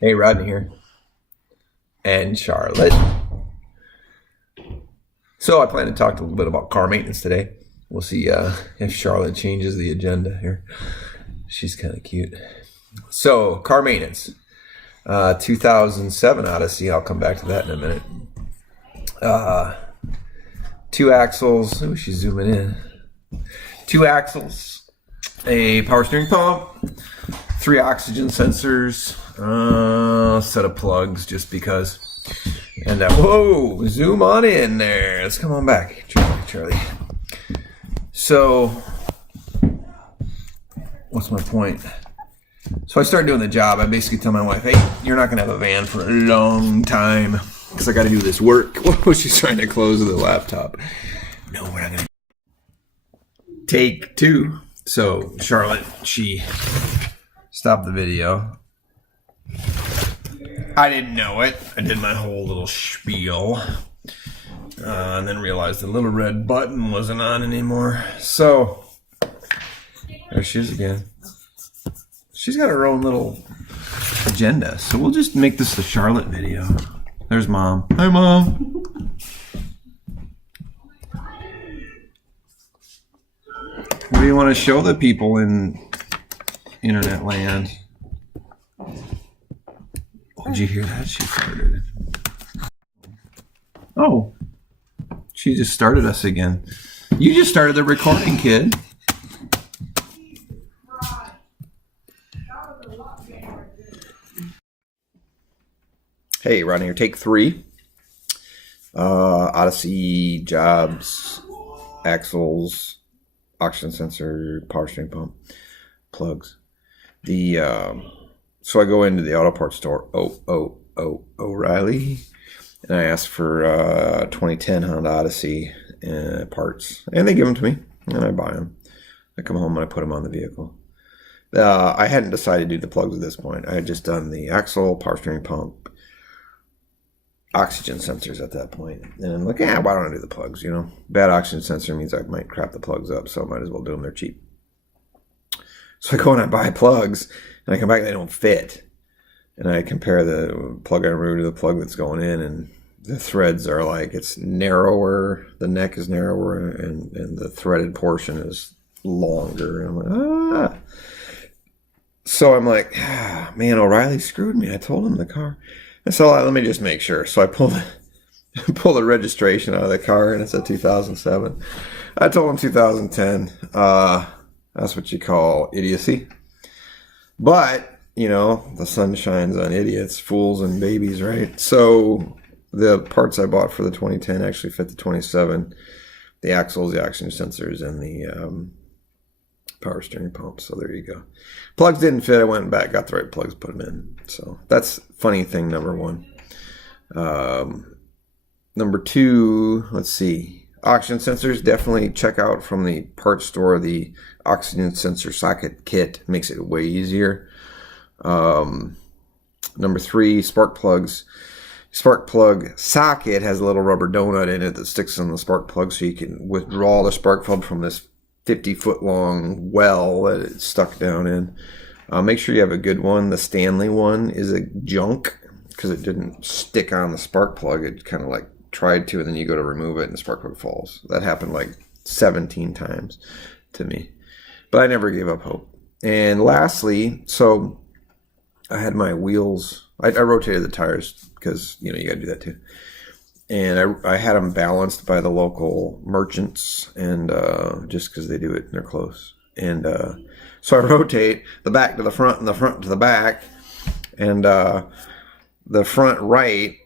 Hey, Rodney here. And Charlotte. So I plan to talk a little bit about car maintenance today. We'll see if Charlotte changes the agenda here. She's kind of cute. So, car maintenance. 2007 Odyssey. I'll come back to that in a minute. Two axles. Oh, she's zooming in. Two axles. A power steering pump. Three oxygen sensors. Set of plugs just because. And whoa, zoom on in there. Let's come on back, Charlie. So, what's my point? So I started doing the job. I basically tell my wife, hey, you're not going to have a van for a long time because I got to do this work. Whoa, she's trying to close the laptop. No, we're not going to. Take two. So Charlotte, she stopped the video. I didn't know it. I did my whole little spiel. And then realized the little red button wasn't on anymore. So, there she is again. She's got her own little agenda. So we'll just make this the Charlotte video. There's Mom. Hi, Mom. What do you want to show the people in internet land? Did you hear that? She farted. Oh. She just started us again. You just started the recording, kid. Hey, Ron here. Take three. Odyssey, jobs, axles, oxygen sensor, power steering pump, plugs. So I go into the auto parts store, O'Reilly, and I ask for 2010 Honda Odyssey parts, and they give them to me, and I buy them. I come home and I put them on the vehicle. I hadn't decided to do the plugs at this point. I had just done the axle, power steering pump, oxygen sensors at that point. And I'm like, why don't I do the plugs, Bad oxygen sensor means I might crap the plugs up, so I might as well do them. They're cheap. So I go and I buy plugs, and I come back and they don't fit. And I compare the plug I removed to the plug that's going in, and the threads are like, it's narrower, the neck is narrower, and the threaded portion is longer. And I'm like, So I'm like, man, O'Reilly screwed me. I told him the car. And so let me just make sure. So I pull the registration out of the car, and it's a 2007. I told him 2010. That's what you call idiocy. But, the sun shines on idiots, fools, and babies, right? So the parts I bought for the 2010 actually fit the 27. The axles, the oxygen sensors, and the power steering pump. So there you go. Plugs didn't fit. I went back, got the right plugs, put them in. So that's funny thing number one. Number two, let's see. Oxygen sensors, definitely check out from the parts store the oxygen sensor socket kit. Makes it way easier. Number three, spark plugs. Spark plug socket has a little rubber donut in it that sticks in the spark plug, so you can withdraw the spark plug from this 50-foot long well that it's stuck down in. Make sure you have a good one. The Stanley one is a junk because it didn't stick on the spark plug. It kind of like tried to, and then you go to remove it and the spark plug falls. That happened like 17 times to me, but I never gave up hope. And lastly, so I had my wheels, I rotated the tires because you got to do that too, and I had them balanced by the local merchants, and just because they do it and they're close. And so I rotate the back to the front and the front to the back, and the front right,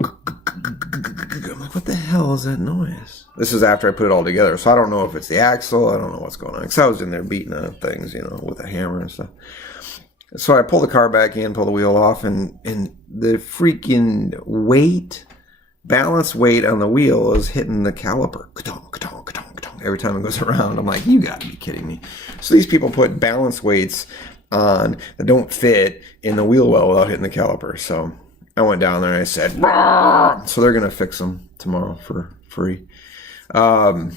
I'm like, what the hell is that noise? This is after I put it all together, so I don't know if it's the axle. I don't know what's going on, because I was in there beating on things, with a hammer and stuff. So I pull the car back in, pull the wheel off, and the freaking balance weight on the wheel is hitting the caliper. Ka-tong, ka-tong, ka-tong, ka-tong, every time it goes around. I'm like, you got to be kidding me. So these people put balance weights on that don't fit in the wheel well without hitting the caliper. So I went down there and I said, "Rah!" So they're going to fix them tomorrow for free. That's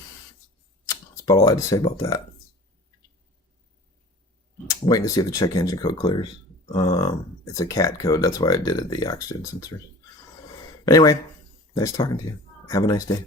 about all I had to say about that. Waiting to see if the check engine code clears. It's a cat code. That's why I did it, the oxygen sensors. Anyway, nice talking to you. Have a nice day.